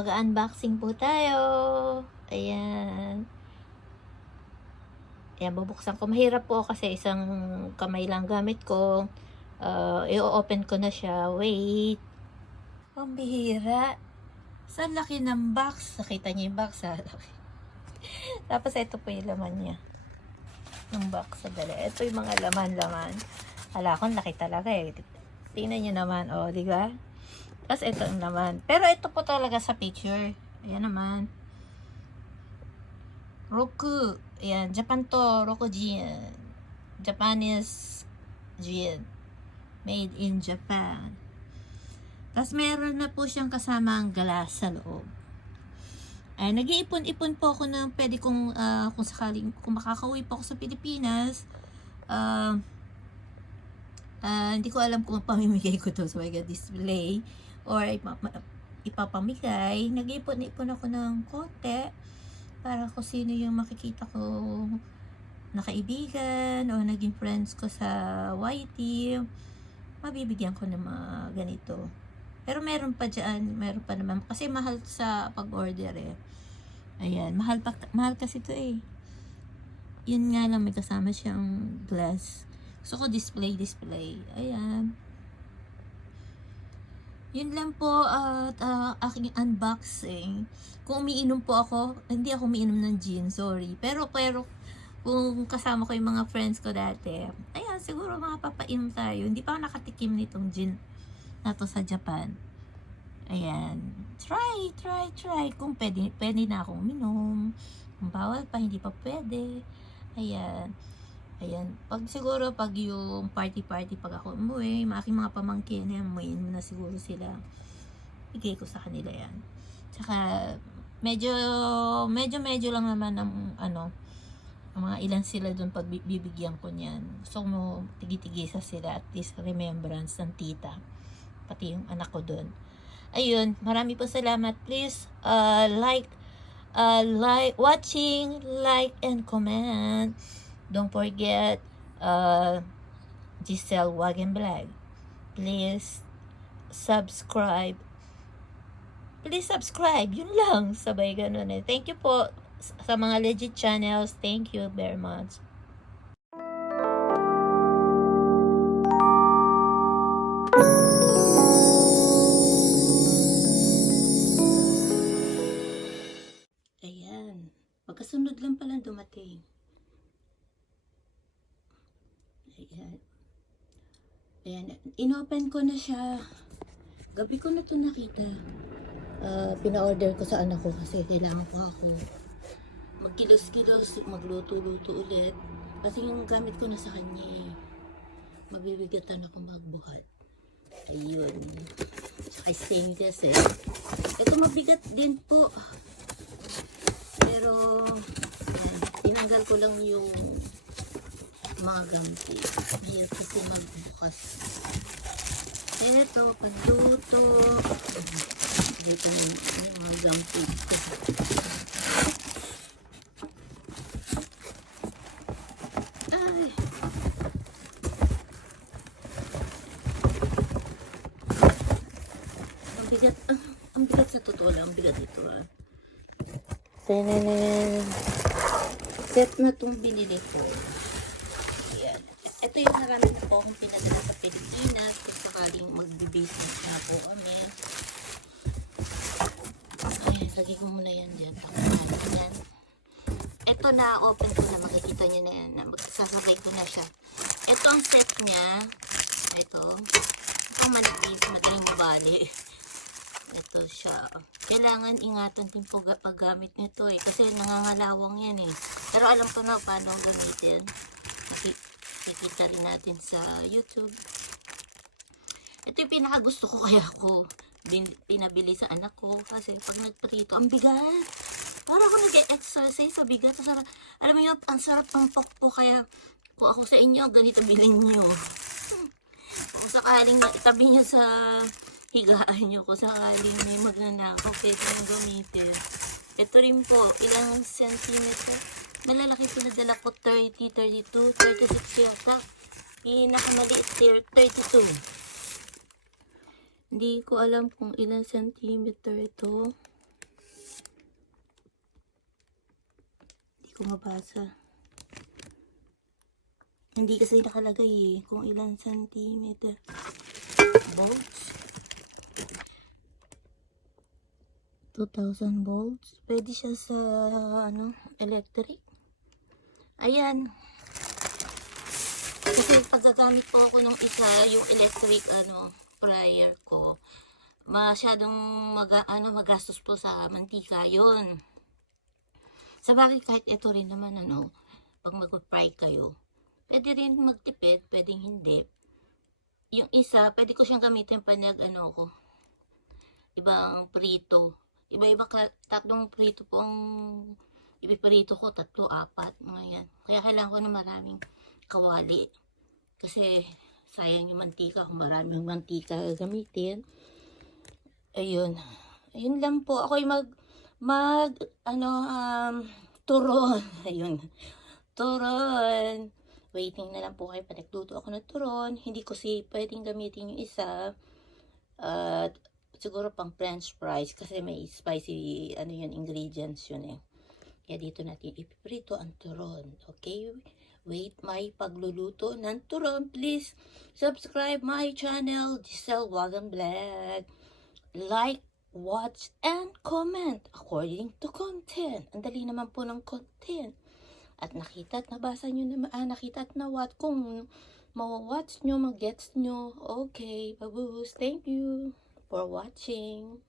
Mag-unboxing po tayo. Ayan. Ayan, bubuksan ko. Mahirap po kasi isang kamay lang gamit ko. I-open ko na siya. Wait. Pambihira. Sa laki ng box. Nakita niyo yung box, ha? Laki. Tapos ito po yung laman niya. Yung box. Sadali. Ito yung mga laman-laman. Hala ko, laki talaga eh. Tingnan niyo naman. O, di ba? Tapos ito ang laman. Pero ito po talaga sa picture. Ayan naman. Roku. Ayan. Japan to. Roku Jin. Japanese gin. Made in Japan. Tapos meron na po siyang kasamang glass sa loob. Ay, nag-iipon-ipon po ako ng pwede kong, kung sakaling, kung makakauwi po ako sa Pilipinas, hindi ko alam kung pamimigay ko to sa display or ipapamigay. Nag-iipon-ipon ako ng konti para kung sino yung makikita ko na kaibigan o naging friends ko sa YT, mabibigyan ko ng mga ganito. Pero meron pa dyan, meron pa naman. Kasi mahal sa pag-order eh. Ayan, mahal kasi ito eh. Yun nga lang, may kasama siyang glass. Gusto ko display. Ayan. Yun lang po at aking unboxing. Kung umiinom po ako, hindi ako umiinom ng gin, sorry. Pero kung kasama ko yung mga friends ko dati, ayan, siguro makapapainom tayo. Hindi pa ako nakatikim nitong gin na to sa Japan. Ayan. Try. Kung pwede na akong uminom. Kung bawal pa, hindi pa pwede. Ayan. Siguro pag yung party pag ako umuwi, aking mga pamangkin, umuwiin na siguro sila. Bigay ko sa kanila yan. Tsaka, medyo lang naman ang mga ilan sila dun pag bibigyan ko niyan. Gusto mo tigi-tigisa sila at least remembrance ng tita. Pati yung anak ko dun. Ayun, marami po salamat. Please, like watching, like and comment. Don't forget, Giselle Wagen Vlog. Please, subscribe. Yun lang. Sabay ganun eh. Thank you po sa mga legit channels. Thank you very much. Ayan. Pagkasunod lang pala dumating. Ayan. Inopen ko na siya. Gabi ko na ito nakita. Pina-order ko sa anak ko kasi kailangan ko ako magkilos-kilos, magluto-luto ulit. Kasi yung gamit ko na sa kanya eh. Mabibigatan ako magbuhat. Ayun. Tsaka stainless eh. Ito mabigat din po. Pero, tinanggal ko lang yung mga gamti. Mahirap kasi magbukas. Ito, panluto. Dito yung mga gamti. Ay. Ang bigat sa totoo lang. Ang bigat ito ah. Set na itong binili ko. Ayan. Ito yung marami na po akong pinadala sa Pilipinas kung sakaling magbe-business na po kami. Ayan, lagay ko muna yan dyan. Ayan. Ito na, open ko na. Makikita nyo na yan. Magsasabay ko na siya. Ito ang set niya. Ito ang manipis. Madaling mabali. Ito siya. Kailangan ingatan din po paggamit nito eh. Kasi nangangalawang yan eh. Pero alam ko na paano gamitin. Makikita rin natin sa YouTube. Ito yung pinakagusto ko kaya ako pinabili sa anak ko. Kasi pag nagprito, ang bigat. Para ako nag-exercise sa bigat. Alam mo yun, ang sarap ng pokpo. Kaya kung ako sa inyo, ganito bilhin nyo. Kung sakaling itabi nyo sa higaan nyo, kung sakaling may magnanakaw, pwede nyo gamitin. Ito rin po, ilang centimeter. Malalaki po na dala ko, 30, 32, 36 yata. Pinakamaliit, 32. Hindi ko alam kung ilang centimeter ito. ko mabasa. Hindi kasi nakalagay kung ilang centimeter. Volts. 2,000 volts. Pwede siya sa electric. Ayan. Kasi paggagamit po ako nung isa, yung electric fryer ko, masyadong magastos po sa mantika yun. Sa bagay kahit ito rin naman pag mag-fry kayo, pwede rin magtipid, pwedeng hindi. Yung isa, pwede ko siyang gamitin pa ibang prito. Iba-iba, tatlong prito po ang ipiprito ko, 3, 4, mga yan. Kaya kailangan ko na maraming kawali. Kasi sayang yung mantika kung maraming mantika gamitin. Ayun. Ayun lang po. Ako'y turon. Ayun. Turon. Waiting na lang po kayo pa nagluto ako ng turon. Hindi ko pwedeng gamitin yung isa. At siguro pang french fries kasi may spicy ingredients yun Kaya dito natin ipiprito ang turon. Okay? Wait, may pagluluto ng turon. Please subscribe my channel, Giselle Wagan Vlog. Like, watch, and comment according to content. Ang dali naman po ng content. At nakita at nabasa nyo na, nakita at nawat kung mawawatch nyo, mag-gets nyo. Okay, babush. Thank you for watching.